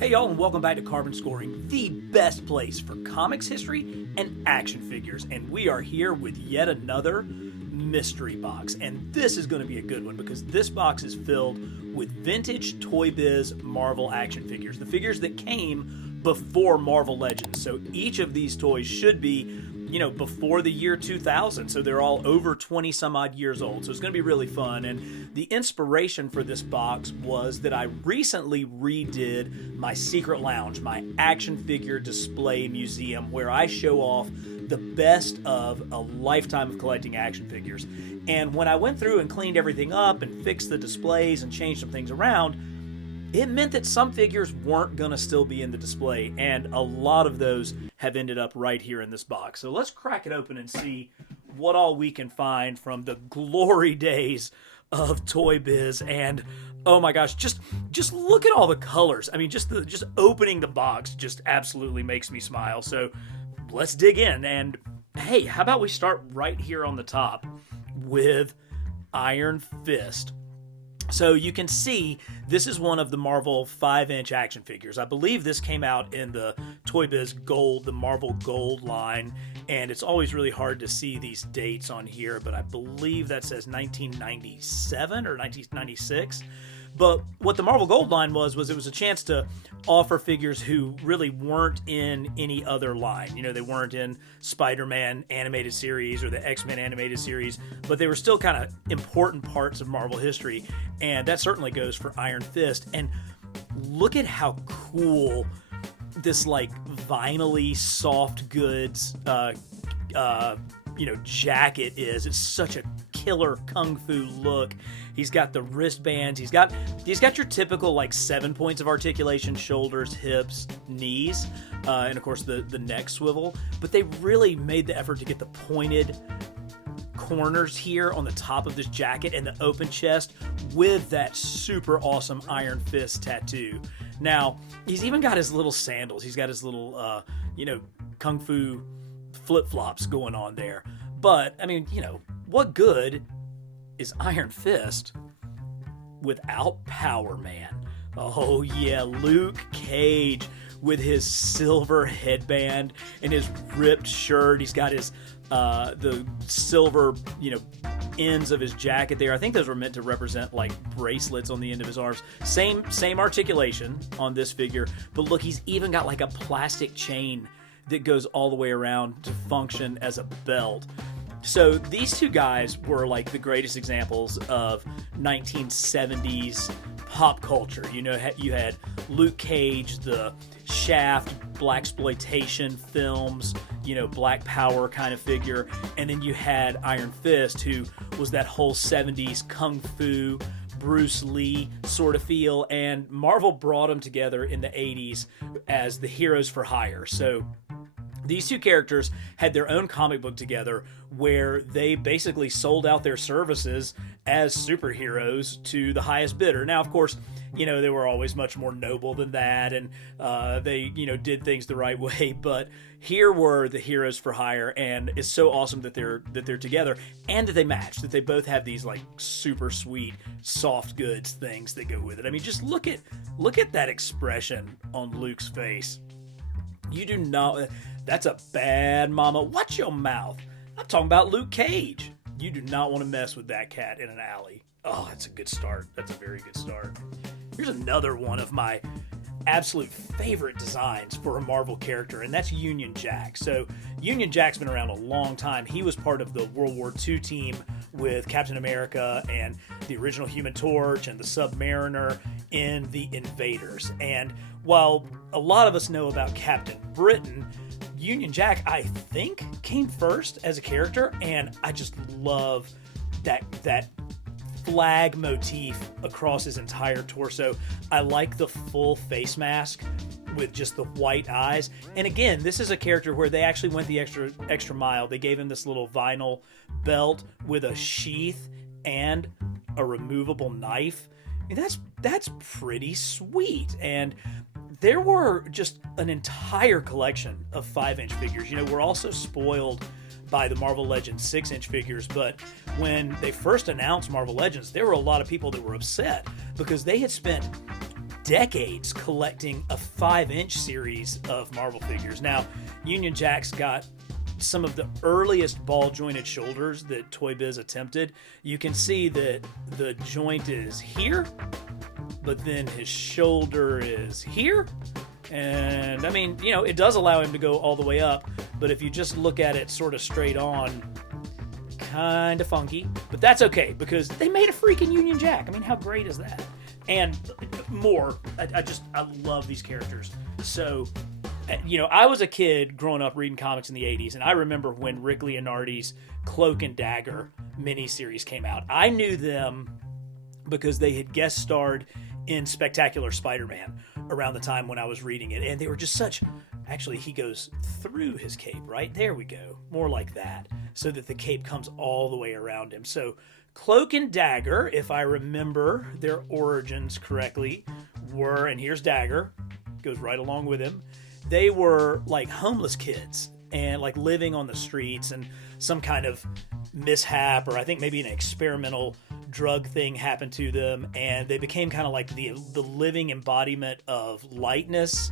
Hey y'all, and welcome back to Carbon Scoring, the best place for comics history and action figures. And we are here with yet another mystery box. And this is going to be a good one because this box is filled with vintage ToyBiz Marvel action figures. The figures that came before Marvel Legends. So each of these toys should be, before the year 2000. So they're all over 20 some odd years old. So it's going to be really fun. And the inspiration for this box was that I recently redid my secret lounge, my action figure display museum, where I show off the best of a lifetime of collecting action figures. And when I went through and cleaned everything up and fixed the displays and changed some things around, it meant that some figures weren't going to still be in the display, and a lot of those have ended up right here in this box. So let's crack it open and see what all we can find from the glory days of Toy Biz. And oh my gosh, just look at all the colors. I mean, just opening the box just absolutely makes me smile. So let's dig in. And hey, how about we start right here on the top with Iron Fist. So you can see this is one of the Marvel 5-inch action figures. I believe this came out in the Toy Biz Gold, the Marvel Gold line, and it's always really hard to see these dates on here, but I believe that says 1997 or 1996. But what the Marvel Gold line was it was a chance to offer figures who really weren't in any other line. They weren't in Spider-Man animated series or the X-Men animated series, but they were still kind of important parts of Marvel history. And that certainly goes for Iron Fist. And look at how cool this vinyl-y soft goods jacket is. It's such a killer kung fu look. He's got the wristbands. He's got your typical 7 points of articulation: shoulders, hips, knees, and of course the neck swivel. But they really made the effort to get the pointed corners here on the top of this jacket and the open chest with that super awesome Iron Fist tattoo. Now, he's even got his little sandals. He's got his little, kung fu flip-flops going on there. But, I mean, what good is Iron Fist without Power Man? Oh yeah, Luke Cage with his silver headband and his ripped shirt. He's got his the silver, ends of his jacket there. I think those were meant to represent bracelets on the end of his arms. Same articulation on this figure, but look, he's even got a plastic chain that goes all the way around to function as a belt. So these two guys were the greatest examples of 1970s pop culture. You had Luke Cage, the Shaft, blaxploitation films, Black Power kind of figure, and then you had Iron Fist, who was that whole 70s kung fu, Bruce Lee sort of feel, and Marvel brought them together in the 80s as the heroes for hire. So these two characters had their own comic book together where they basically sold out their services as superheroes to the highest bidder. Now, of course, they were always much more noble than that, and they, did things the right way. But here were the heroes for hire, and it's so awesome that they're together and that they match. That they both have these super sweet soft goods things that go with it. I mean, just look at that expression on Luke's face. You do not. That's a bad mama. Watch your mouth. I'm talking about Luke Cage. You do not want to mess with that cat in an alley. Oh, that's a good start. That's a very good start. Here's another one of my absolute favorite designs for a Marvel character, and that's Union Jack. So Union Jack's been around a long time. He was part of the World War II team with Captain America and the original Human Torch and the Submariner in the Invaders. And while a lot of us know about Captain Britain, Union Jack, I think, came first as a character, and I just love that flag motif across his entire torso. I like the full face mask with just the white eyes. And again, this is a character where they actually went the extra mile. They gave him this little vinyl belt with a sheath and a removable knife. I mean, that's pretty sweet. And there were just an entire collection of 5-inch figures. We're also spoiled by the Marvel Legends 6-inch figures, but when they first announced Marvel Legends, there were a lot of people that were upset because they had spent decades collecting a 5-inch series of Marvel figures. Now, Union Jack's got some of the earliest ball jointed shoulders that Toy Biz attempted. You can see that the joint is here, but then his shoulder is here. And I mean, you know, it does allow him to go all the way up, but if you just look at it sort of straight on, kind of funky. But that's okay, because they made a freaking Union Jack. I mean, how great is that? And more, I love these characters. So, you know, I was a kid growing up reading comics in the 80s, and I remember when Rick Leonardi's Cloak and Dagger miniseries came out. I knew them because they had guest starred in Spectacular Spider-Man around the time when I was reading it, and they were just such... Actually, he goes through his cape, right? There we go. More like that, so that the cape comes all the way around him. So Cloak and Dagger, if I remember their origins correctly, were, and here's Dagger, goes right along with him, they were like homeless kids and like living on the streets, and some kind of mishap, or I think maybe an experimental drug thing happened to them, and they became kind of like the living embodiment of lightness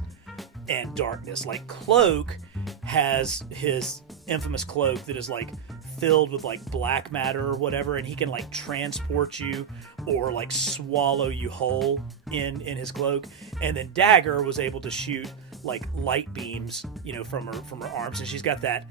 and darkness. Like Cloak has his infamous cloak that is like filled with like black matter or whatever, and he can like transport you or like swallow you whole in his cloak. And then Dagger was able to shoot like light beams, you know, from her arms, and she's got that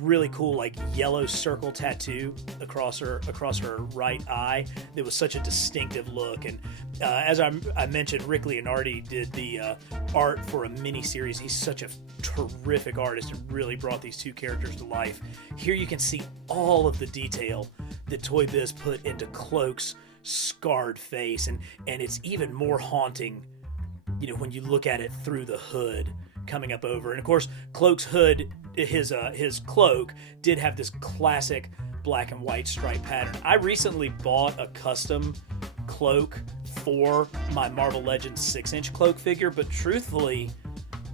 really cool like yellow circle tattoo across her right eye that was such a distinctive look. And as I mentioned, Rick Leonardi did the art for a mini series. He's such a terrific artist and really brought these two characters to life. Here you can see all of the detail that Toy Biz put into Cloak's scarred face, and it's even more haunting, you know, when you look at it through the hood coming up over. And of course, Cloak's hood, his cloak did have this classic black and white stripe pattern. I recently bought a custom cloak for my Marvel Legends 6-inch cloak figure, but truthfully,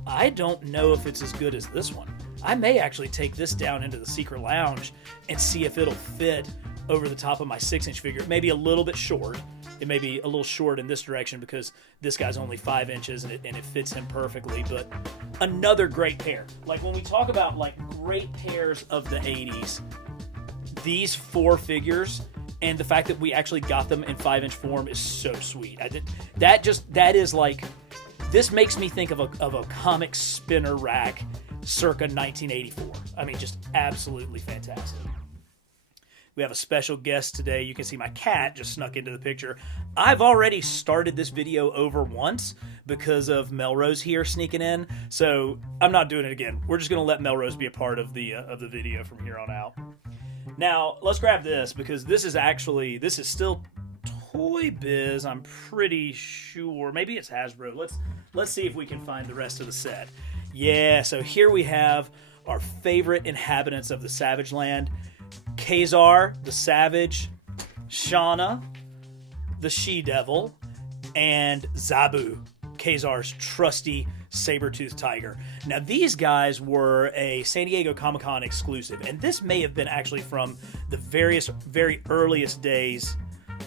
I don't know if it's as good as this one. I may actually take this down into the secret lounge and see if it'll fit over the top of my 6-inch figure. It may be a little bit short. It may be a little short in this direction because this guy's only 5 inches and it fits him perfectly. But another great pair. Like when we talk about like great pairs of the 80s, these 4 figures and the fact that we actually got them in 5-inch form is so sweet. That is like, this makes me think of a comic spinner rack circa 1984. I mean, just absolutely fantastic. We have a special guest today. You can see my cat just snuck into the picture. I've already started this video over once because of Melrose here sneaking in, so I'm not doing it again. We're just going to let Melrose be a part of the video from here on out. Now, let's grab this, because this is still Toy Biz, I'm pretty sure. Maybe it's Hasbro. Let's see if we can find the rest of the set. Yeah, so here we have our favorite inhabitants of the Savage Land. Kazar, the Savage, Shauna, the She-Devil, and Zabu, Kazar's trusty saber-toothed tiger. Now, these guys were a San Diego Comic-Con exclusive, and this may have been actually from the very earliest days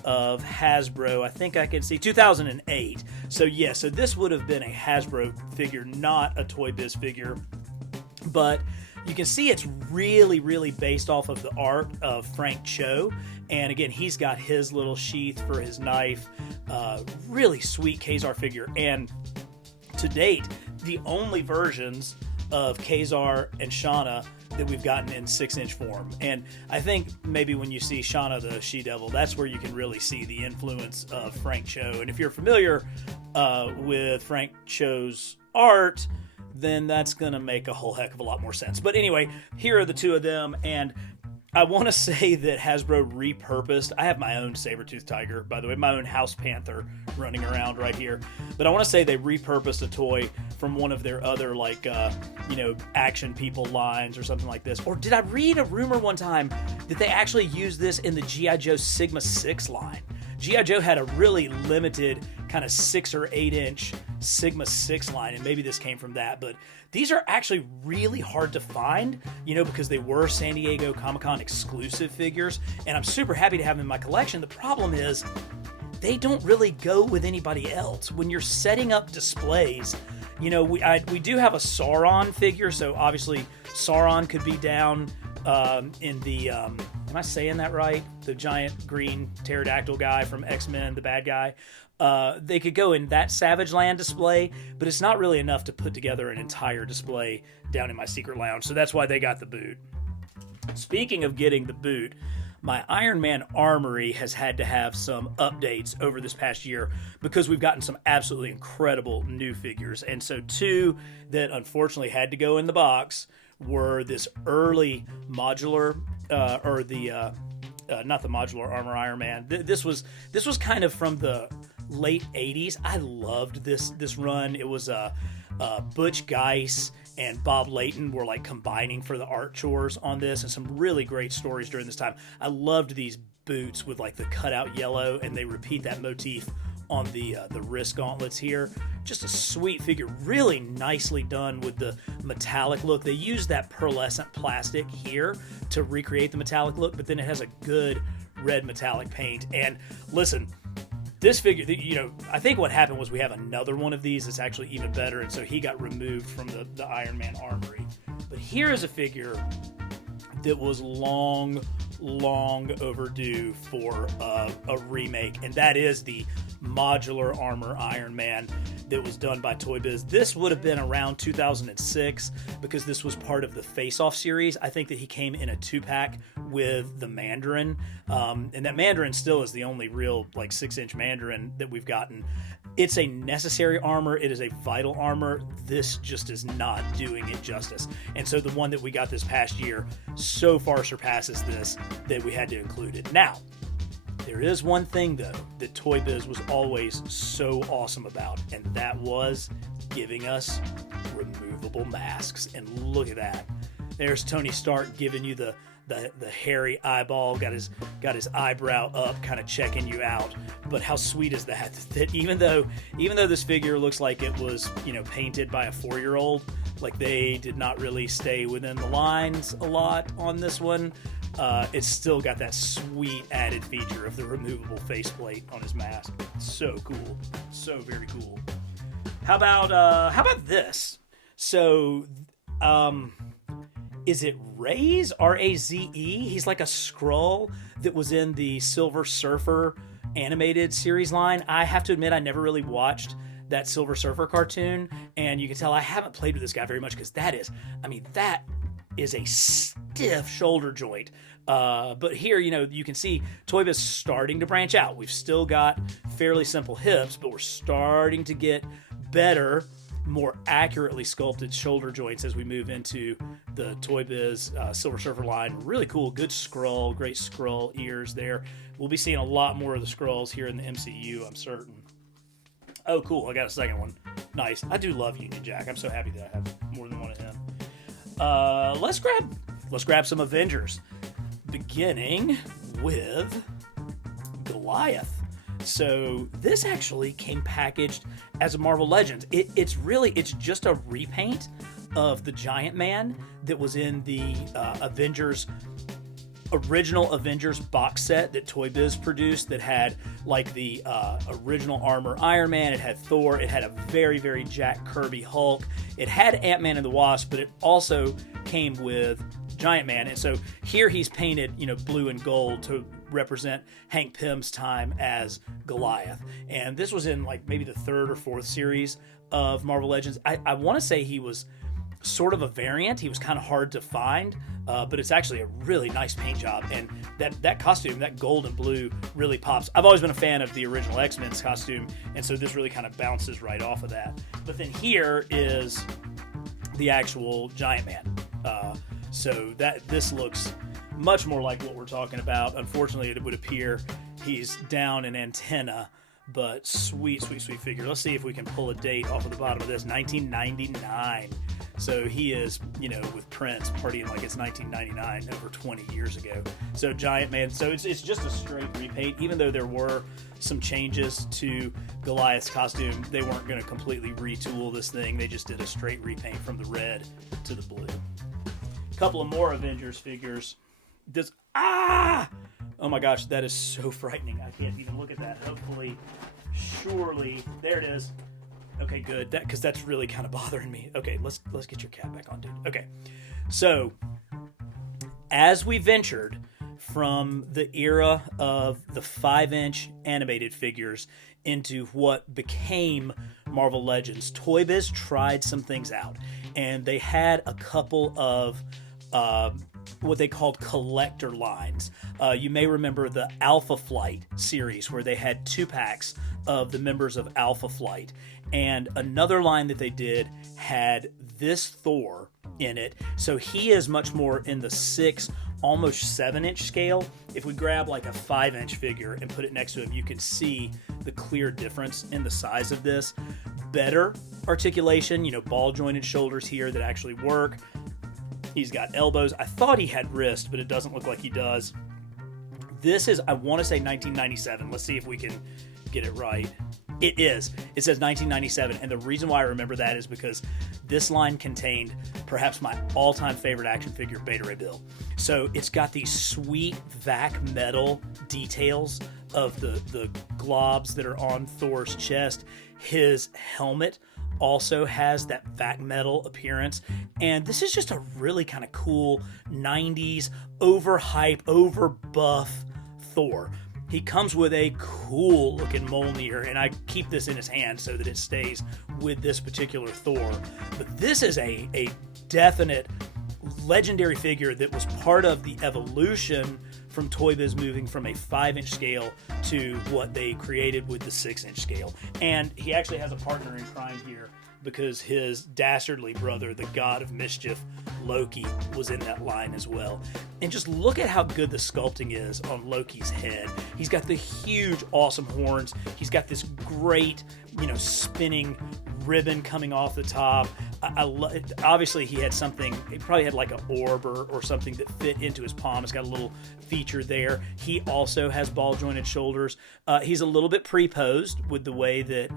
of Hasbro. I think I can see 2008. So yeah, so this would have been a Hasbro figure, not a Toy Biz figure. But you can see it's really, really based off of the art of Frank Cho. And again, he's got his little sheath for his knife. Really sweet Kazar figure. And to date, the only versions of Kazar and Shauna that we've gotten in 6-inch form. And I think maybe when you see Shauna the She-Devil, that's where you can really see the influence of Frank Cho. And if you're familiar with Frank Cho's art, then that's going to make a whole heck of a lot more sense. But anyway, here are the two of them, and I want to say that Hasbro repurposed. I have my own saber-toothed tiger, by the way, my own house panther running around right here. But I want to say they repurposed a toy from one of their other, like, Action People lines or something like this. Or did I read a rumor one time that they actually used this in the G.I. Joe Sigma 6 line? G.I. Joe had a really limited kind of 6 or 8-inch Sigma 6 line, and maybe this came from that. But these are actually really hard to find, because they were San Diego Comic-Con exclusive figures, and I'm super happy to have them in my collection. The problem is they don't really go with anybody else. When you're setting up displays, you know, we do have a Sauron figure, so obviously Sauron could be down in the, am I saying that right? The giant green pterodactyl guy from X-Men, the bad guy. They could go in that Savage Land display, but it's not really enough to put together an entire display down in my secret lounge, so that's why they got the boot. Speaking of getting the boot, my Iron Man armory has had to have some updates over this past year because we've gotten some absolutely incredible new figures. And so two that unfortunately had to go in the box were this early modular, not the modular armor Iron Man. This was kind of from the late 80s. I loved this run. It was Butch Geis and Bob Layton were like combining for the art chores on this, and some really great stories during this time. I loved these boots with like the cutout yellow, and they repeat that motif on the wrist gauntlets here. Just a sweet figure, really nicely done with the metallic look. They used that pearlescent plastic here to recreate the metallic look, but then it has a good red metallic paint. And listen, this figure, you know, I think what happened was we have another one of these that's actually even better, and so he got removed from the Iron Man armory. But here is a figure that was long overdue for a remake, and that is the modular armor Iron Man that was done by ToyBiz. This would have been around 2006 because this was part of the Face Off series. I think that he came in a 2-pack with the Mandarin, and that Mandarin still is the only real like 6-inch Mandarin that we've gotten. It's a necessary armor. It is a vital armor. This just is not doing it justice. And so the one that we got this past year so far surpasses this that we had to include it. Now, there is one thing, though, that ToyBiz was always so awesome about, and that was giving us removable masks. And look at that. There's Tony Stark giving you the hairy eyeball, got his eyebrow up, kind of checking you out. But how sweet is that? That even though this figure looks like it was, you know, painted by a 4-year-old, like they did not really stay within the lines a lot on this one. It's still got that sweet added feature of the removable faceplate on his mask. So cool, so very cool. How about this? So, is it Raze? R-A-Z-E? He's like a Skrull that was in the Silver Surfer animated series line. I have to admit, I never really watched that Silver Surfer cartoon, and you can tell I haven't played with this guy very much because that is a stiff shoulder joint. But here, you know, you can see ToyBiz starting to branch out. We've still got fairly simple hips, but we're starting to get better, more accurately sculpted shoulder joints as we move into the ToyBiz Silver Surfer line. Really cool, good Skrull, great Skrull ears there. We'll be seeing a lot more of the Skrulls here in the MCU, I'm certain. Oh, cool, I got a second one. Nice. I do love Union Jack. I'm so happy that I have more than one of him. Let's grab some Avengers, beginning with Goliath. So this actually came packaged as a Marvel Legends. It's just a repaint of the Giant Man that was in the original Avengers box set that ToyBiz produced, that had like the original armor Iron Man, it had Thor, it had a very, very Jack Kirby Hulk, it had Ant-Man and the Wasp, but it also came with Giant Man. And so here he's painted, you know, blue and gold to represent Hank Pym's time as Goliath. And this was in like maybe the 3rd or 4th series of Marvel Legends. I want to say he was sort of a variant. He was kind of hard to find, but it's actually a really nice paint job. And that costume, that gold and blue, really pops. I've always been a fan of the original X-Men's costume, and so this really kind of bounces right off of that. But then here is the actual Giant Man. So this looks much more like what we're talking about. Unfortunately, it would appear he's down an antenna, but sweet figure. Let's see if we can pull a date off of the bottom of this. 1999. So he is, you know, with Prince partying like it's 1999, over 20 years ago. So Giant Man. So it's just a straight repaint. Even though there were some changes to Goliath's costume, they weren't going to completely retool this thing. They just did a straight repaint from the red to the blue. A couple of more Avengers figures. Oh my gosh, that is so frightening. I can't even look at that. Hopefully, surely, there it is. Okay, good. Because that's really kind of bothering me. Okay, let's get your cap back on, dude. Okay, so as we ventured from the era of the 5-inch animated figures into what became Marvel Legends, ToyBiz tried some things out, and they had a couple of what they called collector lines. You may remember the Alpha Flight series, where they had 2-packs of the members of Alpha Flight, and another line that they did had this Thor in it. So he is much more in the 6, almost 7-inch scale. If we grab like a 5-inch figure and put it next to him, you can see the clear difference in the size of this. Better articulation, ball jointed shoulders here that actually work. He's got elbows. I thought he had wrist, but it doesn't look like he does. This is, I want to say 1997. Let's see if we can get it right. It is. It says 1997, and the reason why I remember that is because this line contained perhaps my all-time favorite action figure, Beta Ray Bill. So it's got these sweet vac metal details of the globs that are on Thor's chest. His helmet also has that vac metal appearance, and this is just a really kind of cool 90s overhype, overbuff Thor. He comes with a cool looking Mjolnir, and I keep this in his hand so that it stays with this particular Thor. But this is a definite legendary figure that was part of the evolution from ToyBiz moving from a 5-inch scale to what they created with the 6-inch scale. And he actually has a partner in crime here, because his dastardly brother, the god of mischief, Loki, was in that line as well. And just look at how good the sculpting is on Loki's head. He's got the huge, awesome horns. He's got this great, spinning ribbon coming off the top. Obviously, he had something, he probably had like an orb or something that fit into his palm. It's got a little feature there. He also has ball jointed shoulders. He's a little bit pre-posed with the way that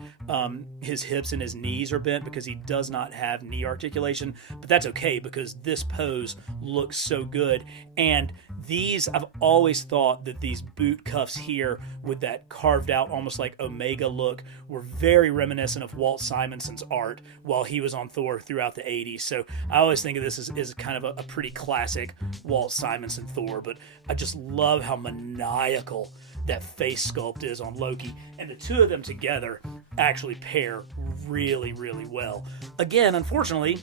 his hips and his knees are bent, because he does not have knee articulation, but that's okay because this pose looks so good. And I've always thought that these boot cuffs here with that carved out almost like Omega look were very reminiscent of Walt Simonson's art while he was on Thor throughout the 80s. So I always think of this as kind of a pretty classic Walt Simonson Thor, but I just love how maniacal that face sculpt is on Loki, and the two of them together actually pair really, really well. Again, unfortunately,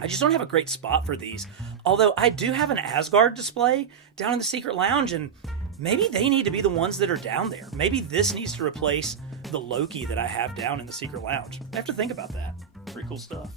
I just don't have a great spot for these. Although I do have an Asgard display down in the Secret Lounge, and maybe they need to be the ones that are down there. Maybe this needs to replace the Loki that I have down in the Secret Lounge. I have to think about that. Pretty cool stuff.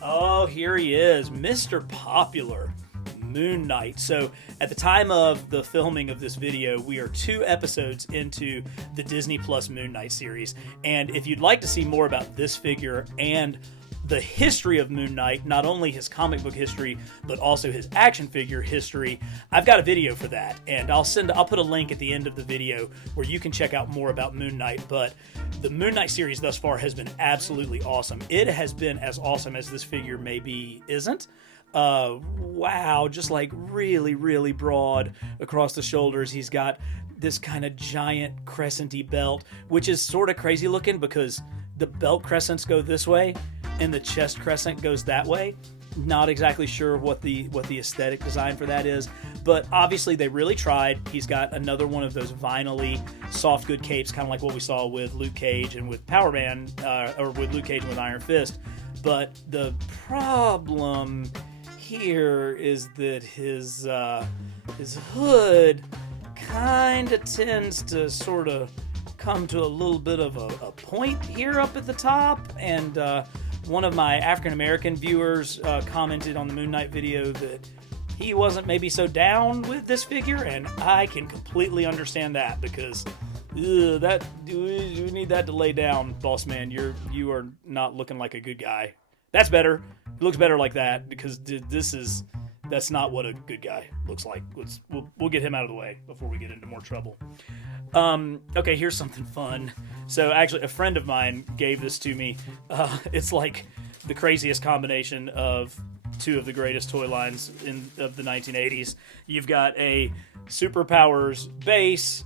Oh, here he is, Mr. Popular, Moon Knight. So at the time of the filming of this video, we are 2 episodes into the Disney Plus Moon Knight series. And if you'd like to see more about this figure and the history of Moon Knight, not only his comic book history, but also his action figure history, I've got a video for that, and I'll put a link at the end of the video where you can check out more about Moon Knight. But the Moon Knight series thus far has been absolutely awesome. It has been as awesome as this figure maybe isn't. Wow, just like really, really broad across the shoulders. He's got this kind of giant crescenty belt, which is sort of crazy looking because the belt crescents go this way and the chest crescent goes that way. Not exactly sure what the aesthetic design for that is, but obviously they really tried. He's got another one of those vinyl-y soft good capes, kind of like what we saw with Luke Cage and with Power Man, or with Luke Cage and with Iron Fist. But the problem here is that his hood kind of tends to sort of come to a little bit of a point here up at the top, and one of my African-American viewers commented on the Moon Knight video that he wasn't maybe so down with this figure, and I can completely understand that, because you need that to lay down, boss man. You are not looking like a good guy. That's better. It looks better like that, because that's not what a good guy looks like. We'll get him out of the way before we get into more trouble. Okay, here's something fun. So actually, a friend of mine gave this to me. It's like the craziest combination of 2 of the greatest toy lines of the 1980s. You've got a Superpowers base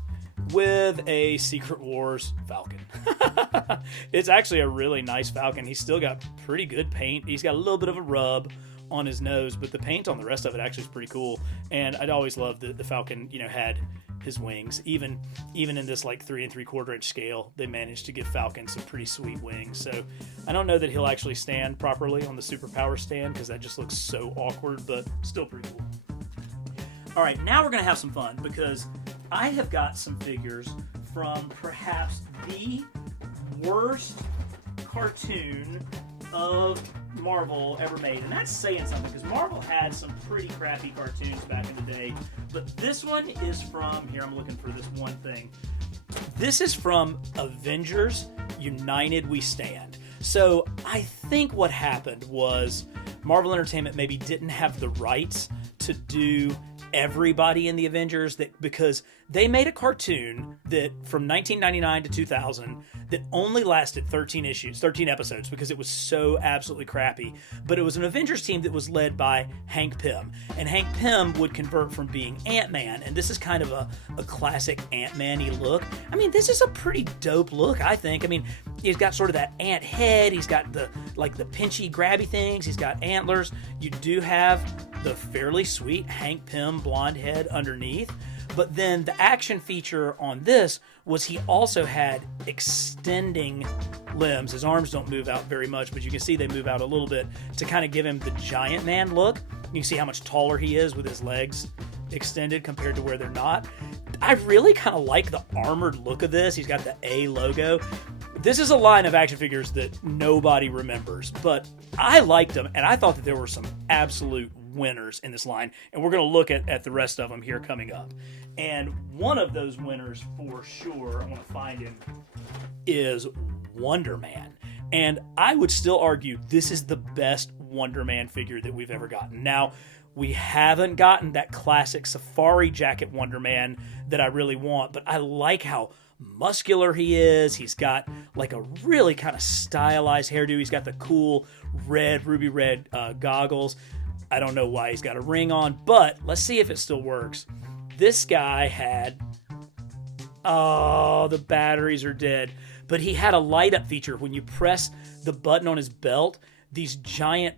with a Secret Wars Falcon. It's actually a really nice Falcon. He's still got pretty good paint. He's got a little bit of a rub on his nose, but the paint on the rest of it actually is pretty cool. And I'd always loved that the Falcon, had his wings. Even in this like 3 3/4 inch scale, they managed to give Falcon some pretty sweet wings. So I don't know that he'll actually stand properly on the Superpower stand because that just looks so awkward, but still pretty cool. All right, now we're gonna have some fun because I have got some figures from perhaps the worst cartoon of Marvel ever made. And that's saying something because Marvel had some pretty crappy cartoons back in the day. But this one is from, here I'm looking for this one thing. This is from Avengers United We Stand. So I think what happened was Marvel Entertainment maybe didn't have the rights to do everybody in the Avengers, that because they made a cartoon that from 1999 to 2000 that only lasted 13 episodes because it was so absolutely crappy. But it was an Avengers team that was led by Hank Pym, and Hank Pym would convert from being Ant-Man, and this is kind of a classic Ant-Man-y look. I mean, this is a pretty dope look, I think. I mean, he's got sort of that ant head, he's got the pinchy grabby things, he's got antlers. You do have the fairly sweet Hank Pym blonde head underneath. But then the action feature on this was he also had extending limbs. His arms don't move out very much, but you can see they move out a little bit to kind of give him the giant man look. You can see how much taller he is with his legs extended compared to where they're not. I really kind of like the armored look of this. He's got the A logo. This is a line of action figures that nobody remembers, but I liked them, and I thought that there were some absolute winners in this line, and we're going to look at the rest of them here coming up. And one of those winners for sure, I want to find him, is Wonder Man. And I would still argue this is the best Wonder Man figure that we've ever gotten. Now, we haven't gotten that classic safari jacket Wonder Man that I really want, but I like how muscular he is. He's got like a really kind of stylized hairdo. He's got the cool ruby red goggles. I don't know why he's got a ring on, but let's see if it still works. This guy had, the batteries are dead, but he had a light up feature. When you press the button on his belt, these giant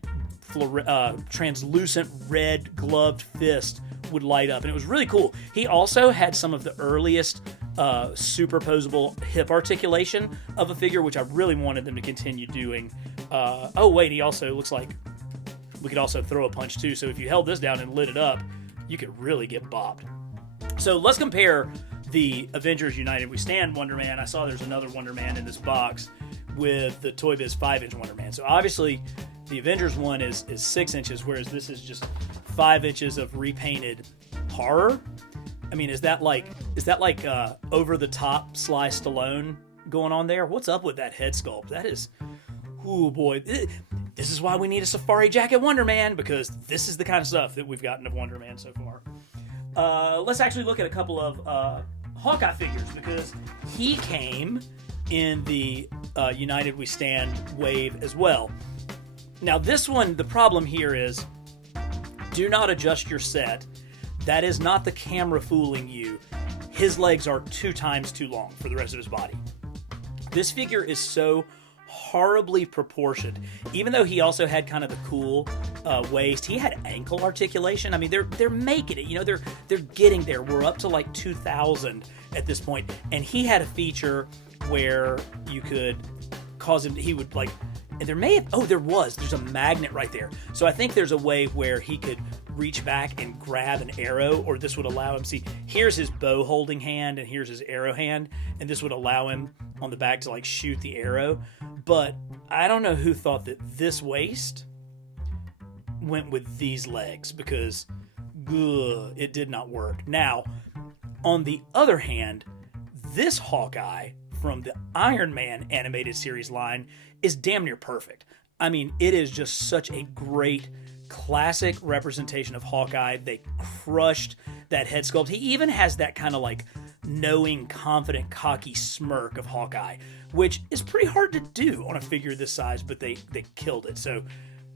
translucent red gloved fists would light up, and it was really cool. He also had some of the earliest superposable hip articulation of a figure, which I really wanted them to continue doing. He also looks like we could also throw a punch too, so if you held this down and lit it up, you could really get bopped. So let's compare the Avengers United We Stand Wonder Man. I saw there's another Wonder Man in this box with the Toy Biz 5-inch Wonder Man. So obviously the Avengers one is 6 inches, whereas this is just 5 inches of repainted horror. I mean, is that like over the top Sly Stallone going on there? What's up with that head sculpt? That is, ooh boy. This is why we need a safari jacket Wonder Man, because this is the kind of stuff that we've gotten of Wonder Man so far. Let's actually look at a couple of Hawkeye figures, because he came in the United We Stand wave as well. Now this one, the problem here is, do not adjust your set. That is not the camera fooling you. His legs are 2 times too long for the rest of his body. This figure is so horribly proportioned. Even though he also had kind of the cool waist, he had ankle articulation. I mean, they're making it. They're getting there. We're up to like 2,000 at this point, and he had a feature where you could cause him. He would like. And there's a magnet right there. So I think there's a way where he could reach back and grab an arrow, or this would allow him, see, here's his bow holding hand and here's his arrow hand, and this would allow him on the back to like shoot the arrow. But I don't know who thought that this waist went with these legs, because it did not work. Now, on the other hand, this Hawkeye from the Iron Man animated series line is damn near perfect. I mean, it is just such a great classic representation of Hawkeye. They crushed that head sculpt. He even has that kind of like knowing, confident, cocky smirk of Hawkeye, which is pretty hard to do on a figure this size, but they killed it. So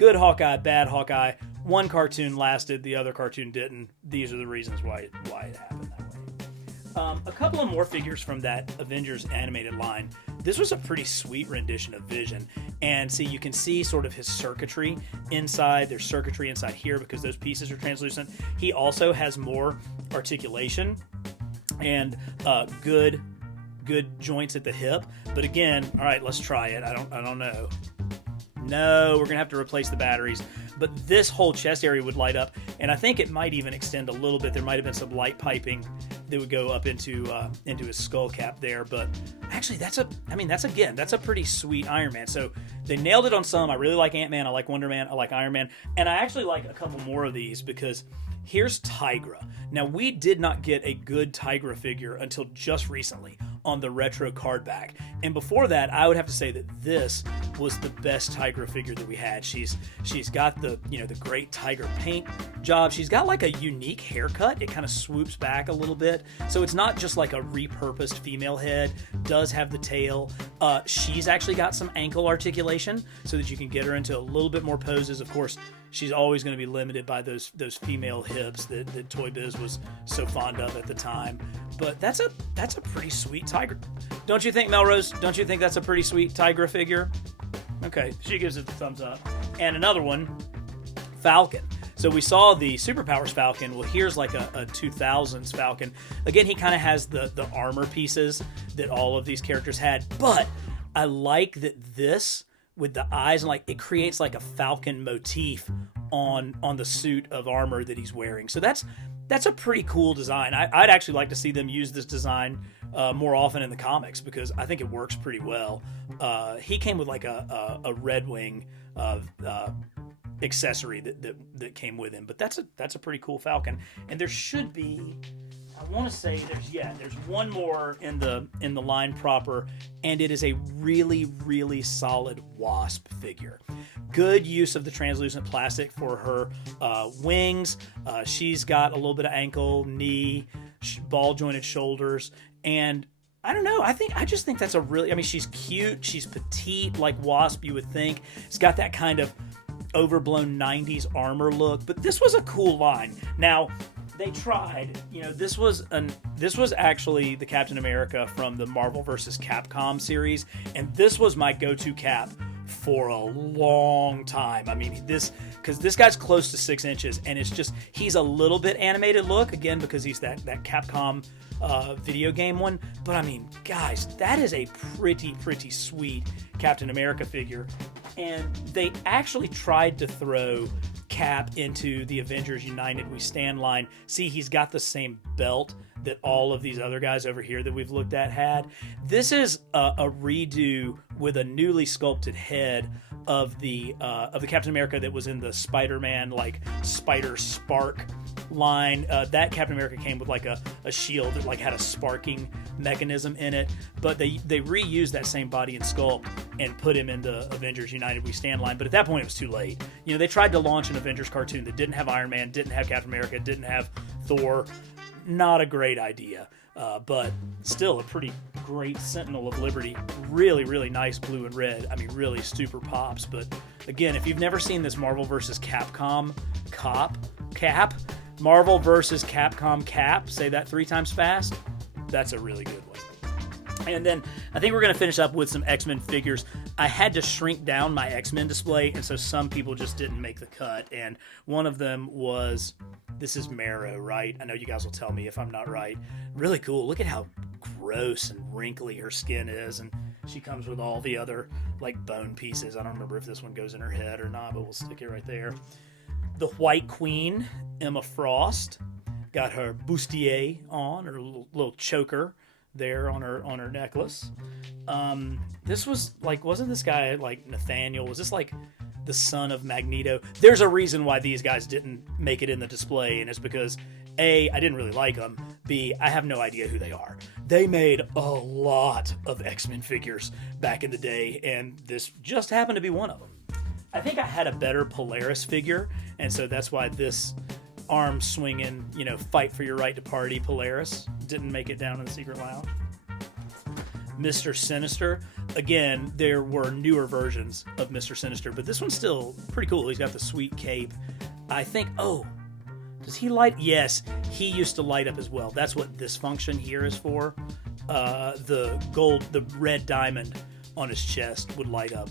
good Hawkeye, bad Hawkeye. One cartoon lasted, the other cartoon didn't. These are the reasons why it happened that way. A couple of more figures from that Avengers animated line. This was a pretty sweet rendition of Vision. And see, you can see sort of his circuitry inside. There's circuitry inside here because those pieces are translucent. He also has more articulation and good joints at the hip. But again, all right, let's try it. I don't know. No, we're gonna have to replace the batteries. But this whole chest area would light up, and I think it might even extend a little bit. There might have been some light piping that would go up into his skull cap there. But actually, that's a pretty sweet Iron Man. So they nailed it on some. I really like Ant-Man. I like Wonder Man. I like Iron Man, and I actually like a couple more of these because here's Tigra. Now, we did not get a good Tigra figure until just recently on the retro card back. And before that, I would have to say that this was the best Tigra figure that we had. She's got the great Tiger paint job. She's got like a unique haircut. It kind of swoops back a little bit. So it's not just like a repurposed female head. Does have the tail. She's actually got some ankle articulation so that you can get her into a little bit more poses. Of course, she's always going to be limited by those female hips that Toy Biz was so fond of at the time. But that's a pretty sweet Tigra. Don't you think, Melrose? Don't you think that's a pretty sweet Tigra figure? Okay, she gives it the thumbs up. And another one, Falcon. So we saw the Superpowers Falcon. Well, here's like a 2000s Falcon. Again, he kind of has the armor pieces that all of these characters had. But I like that this, with the eyes, and like it creates like a Falcon motif on the suit of armor that he's wearing. So that's a pretty cool design. I'd actually like to see them use this design more often in the comics because I think it works pretty well. He came with like a Red Wing accessory that came with him, but that's a pretty cool Falcon. And there should be, I want to say there's one more in the line proper, and it is a really, really solid Wasp figure. Good use of the translucent plastic for her wings. She's got a little bit of ankle, knee, ball jointed shoulders, and I don't know. I just think that's she's cute. She's petite like Wasp, you would think. It's got that kind of overblown 90s armor look, but this was a cool line. Now, they tried, this was actually the Captain America from the Marvel vs. Capcom series, and this was my go-to Cap for a long time. I mean, because this guy's close to 6 inches, and it's just, he's a little bit animated look, again, because he's that Capcom video game one. But I mean, guys, that is a pretty sweet Captain America figure. And they actually tried to throw Cap into the Avengers United We Stand line. See, he's got the same belt that all of these other guys over here that we've looked at had. This is a redo with a newly sculpted head of the Captain America that was in the Spider-Man, like Spider Spark line. That Captain America came with like a shield that like had a sparking mechanism in it, but they reused that same body and sculpt and put him in the Avengers United We Stand line. But at that point, it was too late. They tried to launch an Avengers cartoon that didn't have Iron Man, didn't have Captain America, didn't have Thor. Not a great idea, but still a pretty great Sentinel of Liberty. Really, really nice blue and red. I mean, really super pops. But again, if you've never seen this Marvel vs. Capcom cap, Marvel vs. Capcom cap, say that 3 times fast, that's a really good one. And then I think we're going to finish up with some X-Men figures. I had to shrink down my X-Men display, and so some people just didn't make the cut. And one of them was, this is Marrow, right? I know you guys will tell me if I'm not right. Really cool. Look at how gross and wrinkly her skin is. And she comes with all the other like bone pieces. I don't remember if this one goes in her head or not, but we'll stick it right there. The White Queen, Emma Frost, got her bustier on, her little choker there on her necklace. This was like, wasn't this guy like Nathaniel? Was this like the son of Magneto? There's a reason why these guys didn't make it in the display, and it's because A, I didn't really like them. B, I have no idea who they are. They made a lot of X-Men figures back in the day, and this just happened to be one of them. I think I had a better Polaris figure, and so that's why this arm swinging, fight for your right to party Polaris didn't make it down in the secret lounge. Mr. Sinister. Again, there were newer versions of Mr. Sinister, but this one's still pretty cool. He's got the sweet cape. I think, does he light? Yes, he used to light up as well. That's what this function here is for. The red diamond on his chest would light up,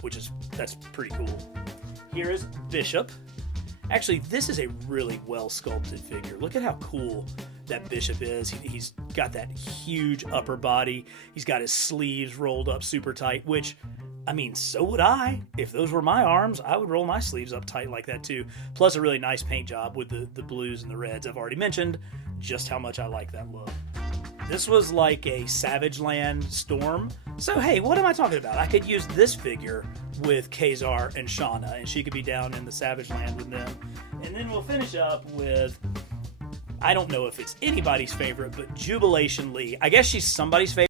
that's pretty cool. Here is Bishop. Actually, this is a really well sculpted figure. Look at how cool that Bishop is. He's got that huge upper body. He's got his sleeves rolled up super tight, which, I mean, so would I. If those were my arms, I would roll my sleeves up tight like that too. Plus a really nice paint job with the blues and the reds. I've already mentioned just how much I like that look. This was like a Savage Land Storm. So hey, what am I talking about? I could use this figure with Kazar and Shauna, and she could be down in the Savage Land with them. And then we'll finish up with, I don't know if it's anybody's favorite, but Jubilation Lee. I guess she's somebody's favorite.